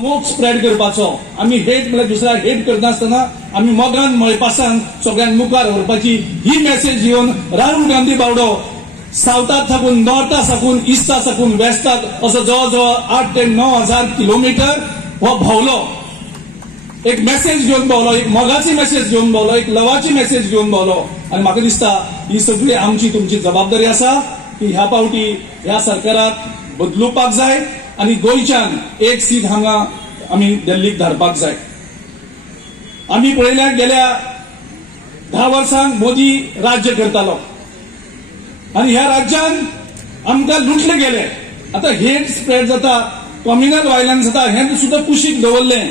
मोग स्प्रेड करपाचो आमी हेट म्हळ्यार दुसऱ्याक हेट करनासतना आमी मोगान मळपासान सगळ्यांक मुखार व्हरपाची ही मेसेज घेवन राहुल गांधी बावडो सावथाक साकून नॉर्थाक साकून इस्टाक साकून वेस्टाक असो जवळ जवळ 8 ते 9 हजार किलोमीटर हो भोंवलो. एक मेसेज घेवन भोंवलो, एक मोगाची मेसेज घेवन भोंवलो, एक लवाची मेसेज घेवन भोंवलो. आनी म्हाका दिसता ही सगळी आमची तुमची जबाबदारी आसा की ह्या पावटी ह्या सरकाराक बदलुपाक जाय आणि गोंयच्यान एक सीट हांगा आमी दिल्लीक धाडपाक जाय. आमी पळयल्यार गेल्या 10 वर्सांक मोदी राज्य करतालो आणि ह्या राज्यान आमकां लुटले गेले. आता हेट स्प्रेड जाता, कम्युनल व्हायलन्स जाता, हें सुद्दां कुशीक दवरलें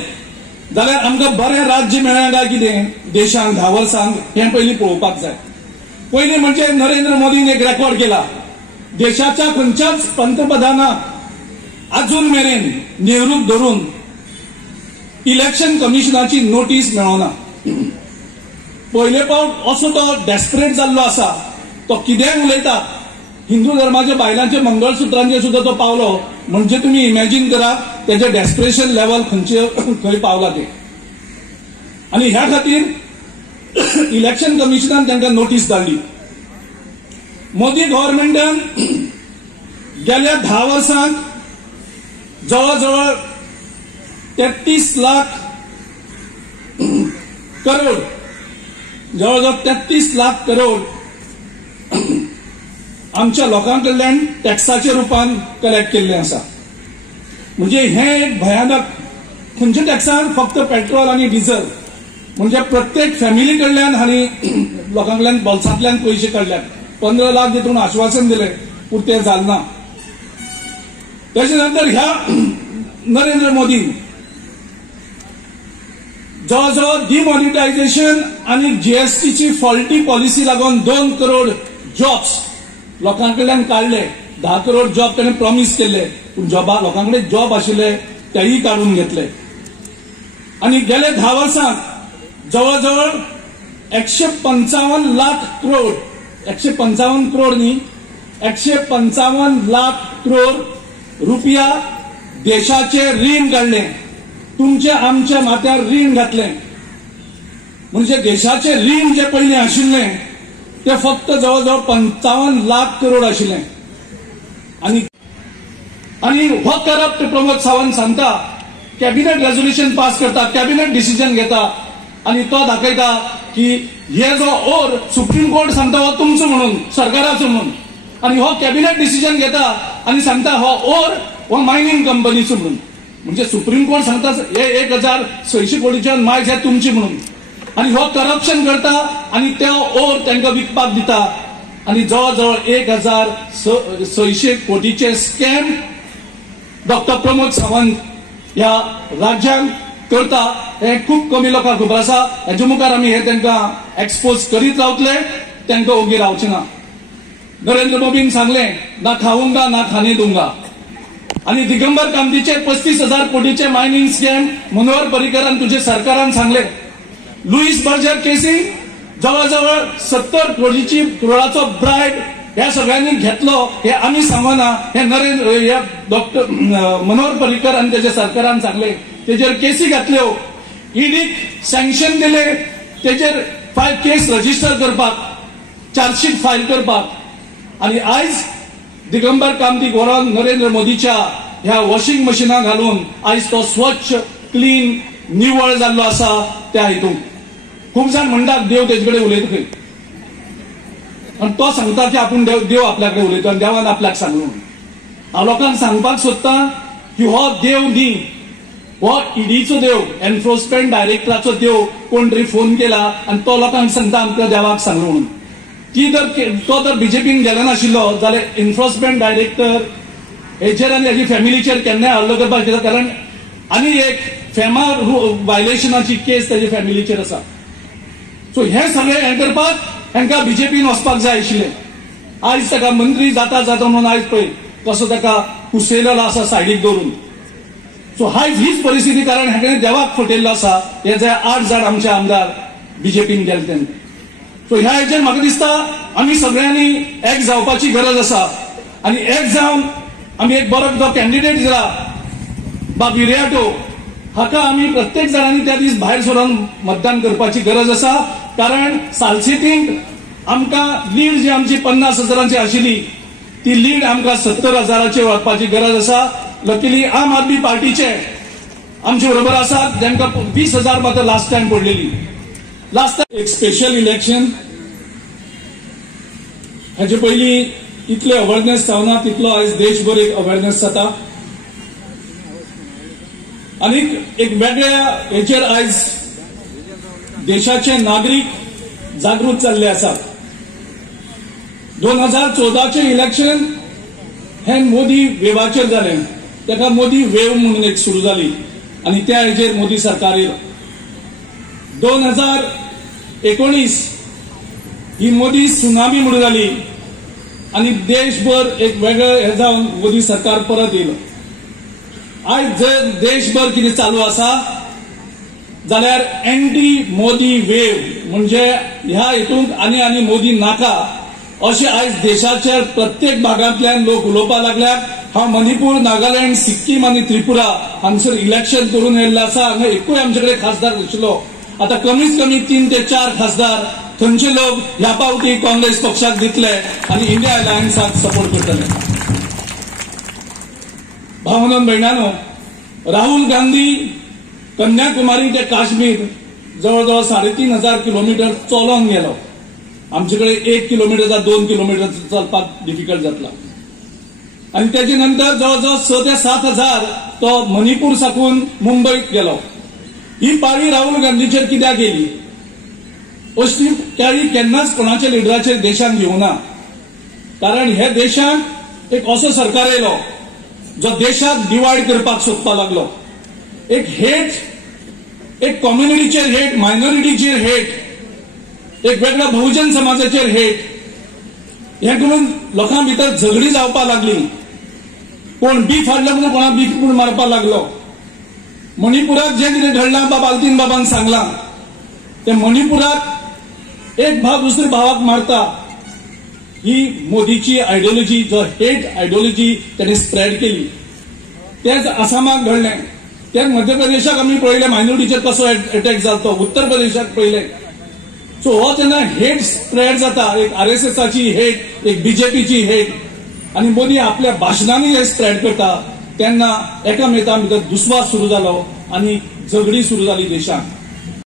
जाल्यार आमकां बरें राज्य मेळ्ळें काय कितें देशांक 10 वर्सांक हें पयलीं पळोवपाक जाय. पयलीं म्हणजे नरेंद्र मोदीन एक रेकॉर्ड केला. देशाच्या खंयच्याच पंतप्रधानाक अजून मेरेन नेहरूक धरून इलेक्शन कमिशनाची नोटीस मेळोना. पयले फावट असो तो डेस्परेट जाल्लो आसा. तो कितेंय उलयता, हिंदू धर्माच्या बायलांच्या मंगळसुत्रांचेर सुद्धा तो पावलो म्हणजे तुम्ही इमॅजिन करा त्याचे डेस्परेशन लेवल खंय पावला ते. आणि ह्या खातीर इलेक्शन कमिशनान तांकां नोटीस धाडली. मोदी गव्हर्नमेंटान गेल्या 10 वर्सांक जवळजवळ 33 लाख करोड जवळजवळ 33 लाख करोड आमच्या लोकांकडल्यान टॅक्साच्या रुपान कलेक्ट केल्ले आसा. म्हणजे हे एक भयानक. खंयच्या टॅक्सान फक्त पेट्रोल आणि डिझल म्हणजे प्रत्येक फॅमिली कडल्यान हांणी लोकांकडल्यान बोल्सांतल्यान पयशे काडल्यात. 15 लाख दितून आश्वासन दिले पूण ते जालना. त्याच्या नंतर ह्या नरेंद्र मोदी जवळजवळ डिमॉनिटायझेशन आणि जीएसटीची फॉल्टी पॉलिसी लागून 2 करोड जॉब्स लोकांकडल्यान काढले. 10 करोड जॉब त्याने प्रॉमिस केले पूण लोकांकडे जॉब आशिल्ले तेही काढून घेतले. आणि गेले 10 वर्सांत जवळजवळ 155 लाख करोड 155 करोड न्ही 155 लाख करोड रुपया देशाचे रीण काढले. तुमचे आमच्या माथ्यार रीण घातले. म्हणजे देशाचे रीण जे पयलीं आशिल्ले ते फक्त जवळजवळ 55 लाख करोड आशिल्ले. आणि हो करप्ट प्रमोद सावंत सांगता कॅबिनेट रेझोल्युशन पास करता, कॅबिनेट डिसिजन घेता आणि तो दाखयता की हे जो ओर सुप्रीम कोर्ट सांगता हो तुमचो म्हणून सरकाराचो म्हणून आणि हो कॅबिनेट डिसिजन घेता आणि सांगता हो ओर हो मायनिंग कंपनीचो म्हणून. म्हणजे सुप्रीम कोर्ट सांगता हे 1600 कोटीच्या मायज हे तुमची म्हणून आणि हो करप्शन करता आणि ते ओर तांकां विकपाक दिता आणि जवळजवळ 1600 कोटीचे स्कॅम डॉक्टर प्रमोद सावंत ह्या राज्यांक करता. हे खूप कमी लोकांक खबर आसा. हेजे मुखार आमी हे तांकां एक्सपोज करीत रावतले, तांकां ओगी रावचे ना. नरेंद्र मोदीन सांगलें ना खाऊंगा ना खाने दूंगा. आणि दिगंबर कामतीचे 35,000 कोटीचे मायनिंग स्कॅम मनोहर पर्रीकरान तुझे सरकारान सांगले. लुईस बर्जर केसी जवळजवळ 70 करोडाचो ब्रायब ह्या सगळ्यांनी घेतलो हे आम्ही सांगना. हे डॉक्टर मनोहर पर्रीकर आणि त्याच्या सरकारान सांगले. तेजेर केसी घातल्यो, ईडीक सँक्शन दिले, तेजेर केस रजिस्टर करपाक, चार्जशीट फायल करपाक. आणि आयज दिगंबर कामतीक व्हरोन नरेंद्र मोदीच्या ह्या वॉशिंग मशिनाक घालून आयज तो स्वच्छ क्लीन निवळ जाल्लो आसा. त्या हितून खूप जाण म्हणटात देव तेजे कडेन उलयता खंय आणि तो सांगता की आपूण देव आपल्या कडेन उलयता आनी देवान आपल्याक सांगलो. हांव लोकांक सांगपाक सोदतां की हो देव न्ही, हो ईडीचो देव, एनफोर्समेंट डायरेक्टराचो देव. कोण तरी फोन केला आणि तो लोकांक सांगता आमकां देवाक सांगलो म्हणून. तो जर बीजेपीन गेलो नाशिल्लो जाल्यार एनफोर्समेंट डायरेक्टर हेचेर आनी हेजी फॅमिलीचेर केन्नाय हल्लो करपाक शकता. कारण आनी एक फेमा वायलेशनाची केस तेजे फॅमिलीचेर आसा. सो हे सगळे हें करपाक हांकां बीजेपीन वचपाक जाय आशिल्लें. आयज ताका मंत्री जाता म्हणून आयज पळय कसो ताका कुसयलेलो आसा सायडीक दवरून. सो आयज हीच परिस्थिती कारण हांणे देवाक फटयल्लो आसा. हे जे 8 जाण आमचे आमदार बीजेपीन गेले तेन्ना. सो ह्या हेचेर म्हाका दिसता आमी सगळ्यांनी एक जावपाची गरज आसा आणि एक जावन आमी एक बरो कॅन्डिडेट दिला बाब विर्याटो हाका आमी प्रत्येक जाणांनी त्या दीस भायर सरून मतदान करपाची गरज आसा. कारण सालसेतींक आमकां लीड जी आमची 50,000ची आशिल्ली ती लीड आमकां 70,000चेर व्हरपाची गरज आसा. लकीली आम आदमी पार्टीचे आमचे बरोबर आसात जांकां 20,000 मात्र लास्ट टायम पडलेली. लास्ट टायम एक स्पेशल इलेक्शन हाचे पयलीं इतले अवेअरनेस जावना तितलो आयज देशभर एक अवेअरनेस जाता. आनी एक वेगळ्या हेचेर आयज देशाचे नागरीक जागृत जाल्ले आसात. 2014चे इलेक्शन हे मोदी वेव्हाचेर जालें. ताका मोदी वेव्ह म्हणून एक सुरू जाली आनी त्या हेचेर मोदी सरकार येयलो. 2019 ही मोदी सुनामी म्हणून जाली आनी देशभर एक वेगळं हे जावन मोदी सरकार परत येयलो. आयज जर देशभर कितें चालू आसा जाल्यार एंटी मोदी वेव्ह म्हणजे ह्या हेतूंक आनी मोदी नाका अशें आयज देशाच्या प्रत्येक भागांतल्यान लोक उलोवपाक लागल्यात. हांव मणिपूर, नागालँड, सिक्कीम आनी त्रिपुरा हांगसर इलेक्शन करून येयल्लें आसा. हांगा एकूय आमचे कडेन खासदार नाशिल्लो. आतां कमीत कमी 3 ते 4 खासदार थंयचे लोक ह्या फावटी काँग्रेस पक्षाक दितले आनी इंडिया अलायन्साक सपोर्ट करतले. भावनो भयणानो, राहुल गांधी कन्याकुमारी ते काश्मीर जवळजवळ 3,500 किलोमीटर चलोन गेलो. आमचे कडेन 1 किलोमीटर 2 किलोमीटर चलपाक डिफिकल्ट जातला. आनी तेजे नंतर जवळजवळ 6 ते 7,000 तो मणिपूर साकून मुंबईत गेलो. ही पाळी राहुल गांधीचेर कित्याक येयली? अशी पाळी केन्नाच कोणाच्या लिडराचेर देशान घेवना. कारण हे देशाक एक असो सरकार येयलो जो देशाक डिवायड करपाक सोदपाक लागलो. एक हेट, एक कम्युनिटीचेर हेट, मायनॉरिटीचेर हेट, एक वेगळ्या बहुजन समाजाचेर हेट, हे करून लोकां भितर झगडी जावपाक लागली. कोण बीफ हाडलो म्हणून कोणा बीफ म्हणून मारपाक लागलो. मणिपुरात जे कितें घडलां बाल्तीन बाबान सांगलां ते मणिपुरात एक भाव दुसऱ्या भावाक मारता. ही मोदीची आयडियोलॉजी, जो हेट आयडियोलॉजी त्यांनी स्प्रेड केली. तेच आसामाक घडलें. तेच मध्य प्रदेशाक आमी पळयलें मायनॉरिटीचेर कसो अटॅक जालो. उत्तर प्रदेशाक पळयलें. सो हो जेन्ना हेट स्प्रेड जाता, एक RSSची हेट, एक BJPची हेट, आनी मोदी आपल्या भाशणांनी हे स्प्रेड करता, तेन्ना एकामेकां भितर दुस्वास सुरू जालो आनी झगडी सुरू जाली देशांत.